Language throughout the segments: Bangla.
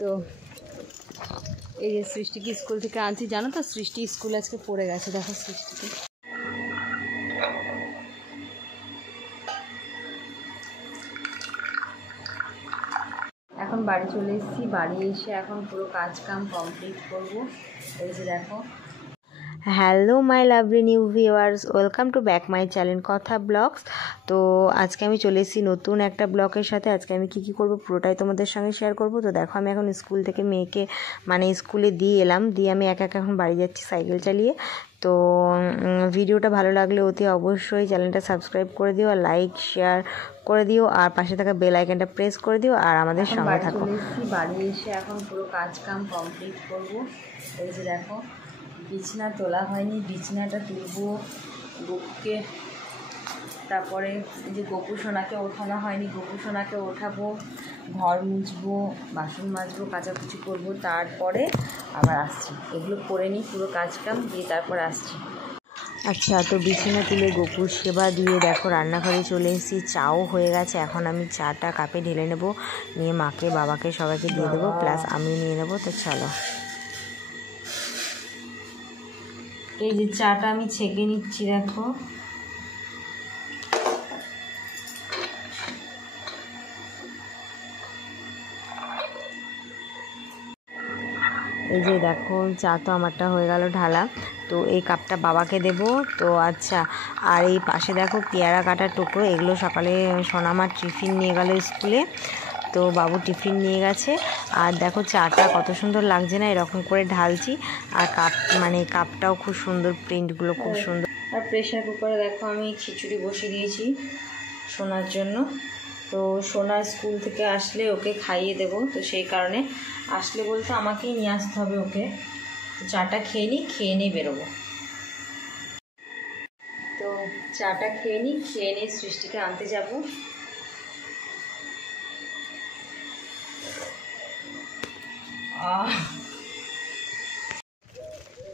তো এই যে সৃষ্টিকে স্কুল থেকে আনছি, জানো তো সৃষ্টি স্কুল আজকে পড়ে গেছে, দেখো সৃষ্টিকে। এখন বাড়ি চলে এসেছি, বাড়ি এসে এখন পুরো কাজ কাম কমপ্লিট করবো। এই যে দেখো। Hello my lovely new viewers, welcome to back my channel কথা ব্লগস। তো আজকে আমি চলে এসেছি নতুন একটা ব্লগের সাথে। আজকে আমি কী করব পুরোটাই তোমাদের সঙ্গে শেয়ার করব। তো দেখো, আমি এখন স্কুল থেকে মেয়েকে স্কুলে দিয়ে এলাম, দিয়ে আমি একা এখন বাড়ি যাচ্ছি সাইকেল চালিয়ে। তো ভিডিওটা ভালো লাগলে অতি অবশ্যই চ্যানেলটা সাবস্ক্রাইব করে দিও, আর লাইক শেয়ার করে দিও, আর পাশে থাকা বেল আইকনটা প্রেস করে দিও, আর আমাদের সঙ্গে থাকো। বাড়ি এসে এখন পুরো কাজ কাম কমপ্লিট করব। এই যে দেখো, বিছনা তোলা হয়নি, বিছনাটা তুলবো, গপুকে, তারপরে এই যে গপু সোনাকে ওঠানো হয়নি, গপু সোনাকে ওঠাবো, ঘর মুছবো, বাসন মাজবো, কাচাকুচি করবো, তারপরে আবার আসছি। এগুলো করে নিই পুরো কাজ কাম দিয়ে তারপর আসছি। আচ্ছা, তো বিছানা তুলে গপুর সেবা দিয়ে দেখো রান্নাঘরে চলে এসেছি। চাও হয়ে গেছে, এখন আমি চাটা কাপে ঢেলে নেব, নিয়ে মাকে বাবাকে সবাইকে দিয়ে দেবো, প্লাস আমি নিয়ে নেবো। তো চলো, এই যে চাটা আমি ছেঁকে নিচ্ছি। দেখো, এই যে দেখো চা তো আমারটা হয়ে গেল ঢালা। তো এই কাপটা বাবাকে দেব। তো আচ্ছা, আর এই পাশে দেখো পেয়ারা কাটার টুকরো, এগুলো সকালে সোনামার টিফিন নিয়ে গেল স্কুলে, তো বাবু টিফিন নিয়ে গেছে। আর দেখো চাটা কত সুন্দর লাগছে না, এরকম করে ঢালছি। আর কাপটাও খুব সুন্দর, প্রিন্টগুলো খুব সুন্দর। আর প্রেশার কুকারে দেখো আমি খিচুড়ি বসিয়ে দিয়েছি সোনার জন্য। তো সোনা স্কুল থেকে আসলে ওকে খাইয়ে দেব, তো সেই কারণে আসলে বলতে আমাকেই নিয়ে আসতে হবে ওকে। চাটা খেয়ে নিই বেরোবো। তো চাটা খেয়ে নিই সৃষ্টিকে আনতে যাব।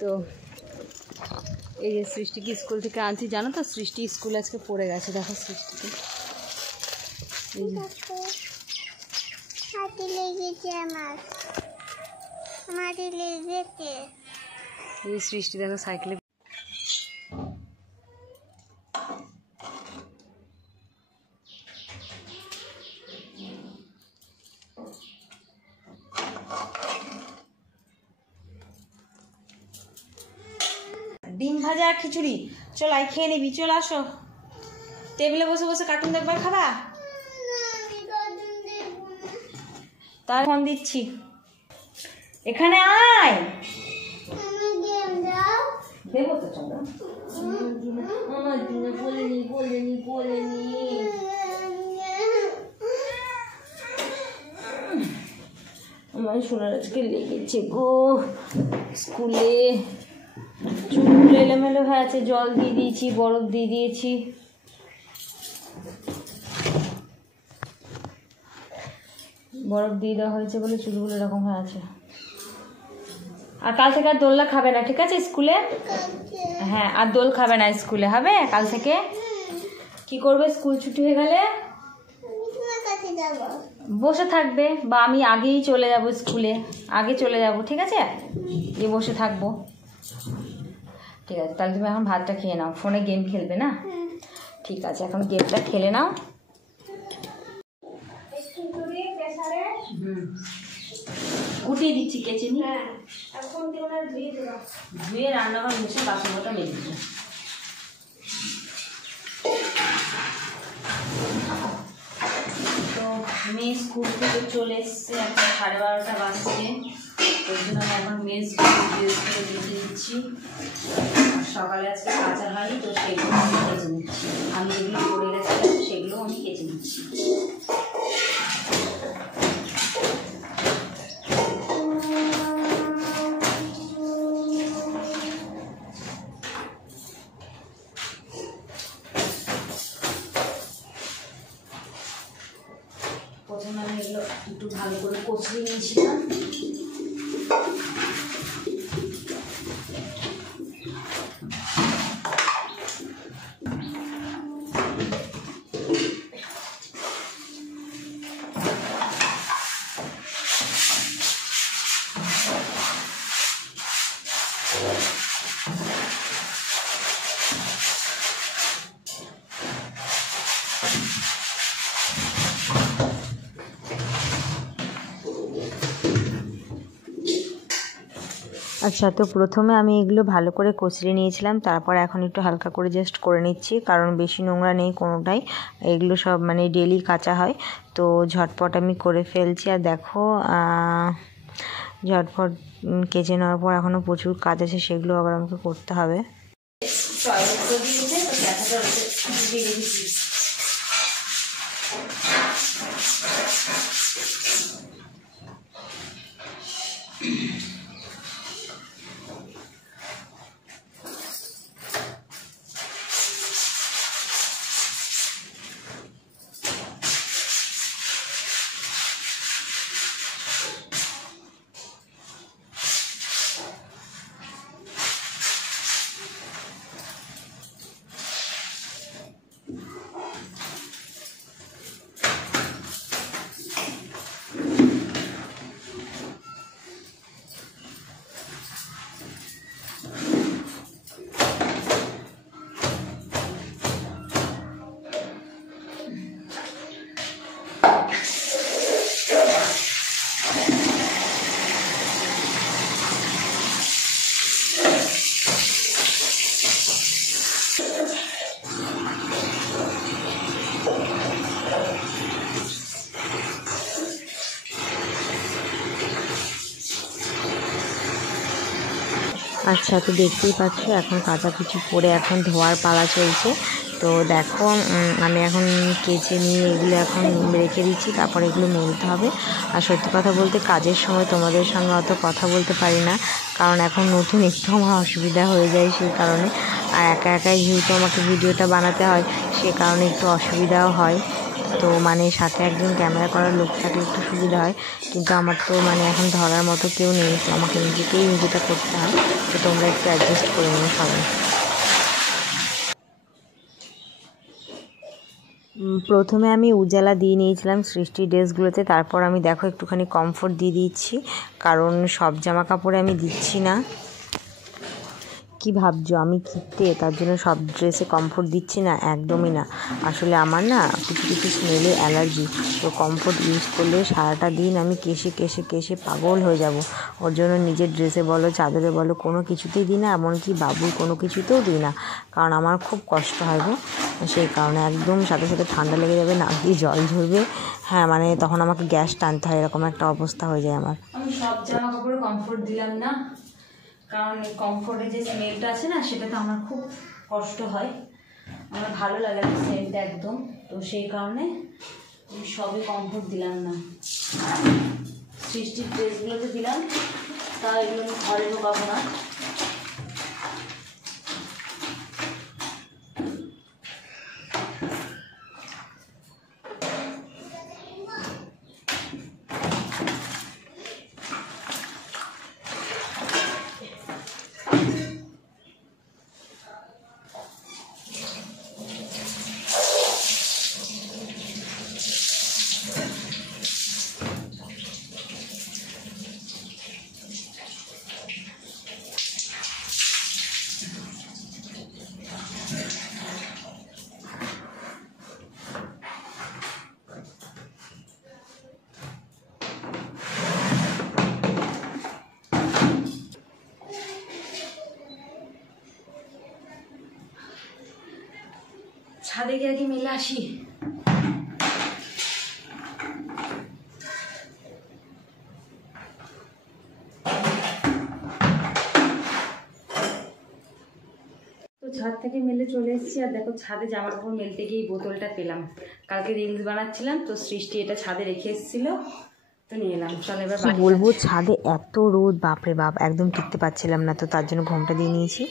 তো এই যে সৃষ্টিকে স্কুল থেকে আনছি, জানো তো সৃষ্টি স্কুল আজকে পড়ে গেছে, দেখো সৃষ্টিকে। এই সৃষ্টি দেখো সাইকেলে। ডিম ভাজা আর খিচুড়ি, চল আই খেয়ে নিবি, চল আসো। টেবিলে বসে বসে কার্টুন দেখবার খাবা? তার ফোন দিচ্ছি, এখানে আয়। দেবো তো, চলো। বলেনি আমার সোনার আজকে লেগেছে গো স্কুলে, চুলগুলো এলোমেলো হয়ে আছে, জল দিয়ে দিয়েছি, বরফ দিয়ে দিয়েছি। বরফ দিয়ে দেওয়া হয়েছে বলে চুলগুলো এরকম হয়ে আছে। আর কাল থেকে আর দোলনা খাবে না, ঠিক আছে স্কুলে? হ্যাঁ, আর দোল খাবে না স্কুলে, হবে কাল থেকে। কি করবে স্কুল ছুটি হয়ে গেলে? বসে থাকবে, বা আমি আগেই চলে যাব স্কুলে, আগে চলে যাব, ঠিক আছে? গিয়ে বসে থাকবো, ঠিক আছে? তাহলে তুমি এখন ভাতটা খেয়ে নাও, ফোনে গেম খেলবে না? ঠিক আছে, এখন গেমটা খেলে নাও। গুটিয়ে দিচ্ছি কেচে নি, ধুয়ে রান্নাঘর মুছে বাসনটা মেজে দিচ্ছি। তো মেয়ে স্কুল থেকে চলে এসছে, এখন 12:30 বাজছে। ওই জন্য আমি এখন মেয়ে স্কুল দিয়ে দিচ্ছি। সকালে আজকে কাঁচা হয়নি, তো সেগুলো আমি কেচে নিচ্ছি। আমি যেগুলো পড়ে গেছিলাম সেগুলো আমি কেচে নিচ্ছি। প্রথমে আমি এগুলো একটু ভালো করে কষিয়ে নিয়েছিলাম। আচ্ছা, তো প্রথমে আমি এগুলো ভালো করে কচলে নিয়েছিলাম, তারপর এখন একটু হালকা করে জাস্ট করে নিচ্ছি, কারণ বেশি নোংরা নেই কোনোটাই, এগুলো সব মানে ডেলি কাচা হয়, তো ঝটপট আমি করে ফেলছি। আর দেখো ঝটপট কেচে নেওয়ার পর এখনও প্রচুর কাজ আছে, সেগুলো আবার আমাকে করতে হবে। আচ্ছা, তো দেখতেই পাচ্ছ এখন কাচাকুচি করে এখন ধোয়ার পালা চলছে। তো দেখো আমি এখন কেচে নিয়ে এগুলো এখন রেখে দিচ্ছি, তারপর এগুলো মেলতে হবে। আর সত্যি কথা বলতে কাজের সময় তোমাদের সঙ্গে অত কথা বলতে পারি না, কারণ এখন নতুন একটু আমার অসুবিধা হয়ে যায় সেই কারণে। আর একা একাই যেহেতু আমাকে ভিডিওটা বানাতে হয়, সে কারণে একটু অসুবিধাও হয়। তো মানে সাথে একজন ক্যামেরা করার লোক থাকলে একটু সুবিধা হয়, কিন্তু আমার তো মানে এখন ধরার মতো কেউ নেই, তো আমাকে নিজেকেই নিজেটা করতে হয়। তো তোমরা একটু অ্যাডজাস্ট করে নিও সবাই। প্রথমে আমি উজালা দিয়ে নিয়েছিলাম সৃষ্টির ড্রেসগুলোতে, তারপর আমি দেখো একটুখানি কমফোর্ট দিয়ে দিচ্ছি, কারণ সব জামা কাপড়ে আমি দিচ্ছি না। কি ভাবছো আমি কিনতে তার জন্য সব ড্রেসে কমফোর্ট দিচ্ছি না? একদমই না। আসলে আমার না কিছু কিছু স্মেলে অ্যালার্জি, তো কমফোর্ট ইউজ করলে সারাটা দিন আমি কেশে কেশে কেশে পাগল হয়ে যাব। ওর জন্য নিজের ড্রেসে বলো চাদরে বলো কোনো কিছুতেই দিই না, এমনকি বাবুর কোনো কিছুতেও দিই না, কারণ আমার খুব কষ্ট হয় গো। সেই কারণে একদম সাথে সাথে ঠান্ডা লেগে যাবে, নাক দিয়ে জল ঝরবে, হ্যাঁ মানে তখন আমাকে গ্যাস টানতে হয়, এরকম একটা অবস্থা হয়ে যায় আমার। আমি সব জামা কাপড়ে কমফোর্ট দিলাম না, কারণ কমফোর্টের যে স্মেলটা আছে না, সেটা তো আমার খুব কষ্ট হয়, আমার ভালো লাগে না স্মেলটা একদম। তো সেই কারণে আমি সবই কমফোর্ট দিলাম না। সৃষ্টির ড্রেসগুলোতে দিলাম, তা এগুলো আমি ঘরে ঢোকাবো না। ছাদে গিয়ে আগে মেলে আসি। তো ছাদ থেকে মেলে চলে এসেছি, আর দেখো ছাদে জামা কাপড় মেলতে গিয়ে বোতলটা পেলাম। কালকে রিলস বানাচ্ছিলাম, তো সৃষ্টি এটা ছাদে রেখে এসেছিল, তো নিয়ে এলাম। চল এবার বলবো, ছাদে এত রোদ, বাপরে বাপ, একদম টিকতে পারছিলাম না, তো তার জন্য ঘোমটা দিয়ে নিয়েছি।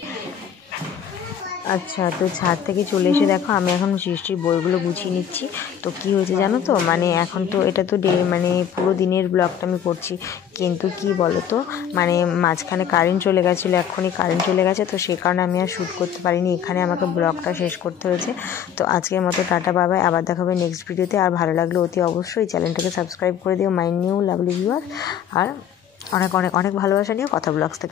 আচ্ছা, তো ছাদ থেকে চলে এসে দেখো আমি এখন সৃষ্টির বইগুলো গুছিয়ে নিচ্ছি। তো কি হয়েছে জানো তো, মানে এখন তো এটা তো মানে পুরো দিনের ব্লগটা আমি করছি, কিন্তু কি বলো তো, মানে মাঝখানে কারেন্ট চলে গেছিলো, এখনই কারেন্ট চলে গেছে, তো সেই কারণে আমি আর শ্যুট করতে পারিনি, এখানে আমাকে ব্লগটা শেষ করতে হয়েছে। তো আজকের মতো টাটা বাবাই, আবার দেখাবে নেক্সট ভিডিওতে। আর ভালো লাগলে অতি অবশ্যই চ্যানেলটাকে সাবস্ক্রাইব করে দিও, মাই নিউ লাভলি ভিউয়ার। আর অনেক অনেক অনেক ভালোবাসা নিও কথা ব্লগস থেকে।